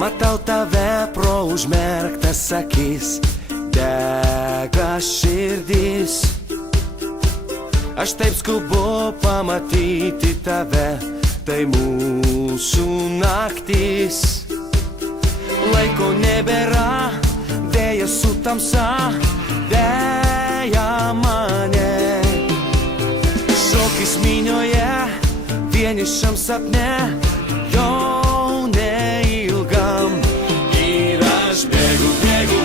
Matau tave pro užmerktas akis, dega širdis. Aš taip skubu pamatyti tave, tai mūsų naktis. Laiko nebėra, dėja su tamsa, dėja mane. Šokis minioje, vienišam sapne, jau neilgam. Ir aš bėgu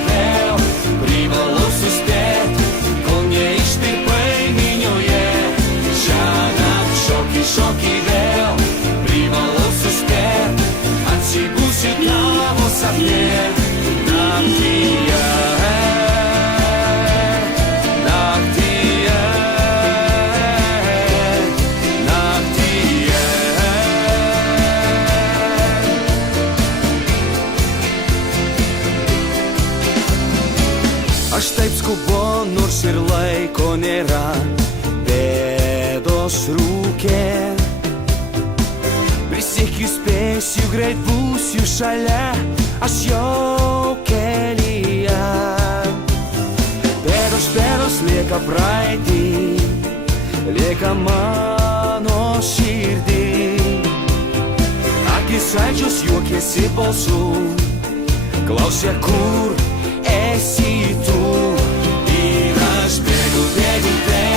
vėl, privalau suspėt, kol neištirpai minioje. Šiąnakt šokį vėl, privalau suspėt, atsibusiu tavo sapne. Naktyje, naktyje, naktyje. Aš taip skubu, nors ir laiko nėra, bėdos rūkė. Prisiekiu, spėsiu, greit būsiu šalia, aš jau kelyje. Bėdos lieka praeitį, lieka mano širdį. Akis aidžios, juokiesi balsu, klausia, kur esi tu. Ir aš bėgu vėl.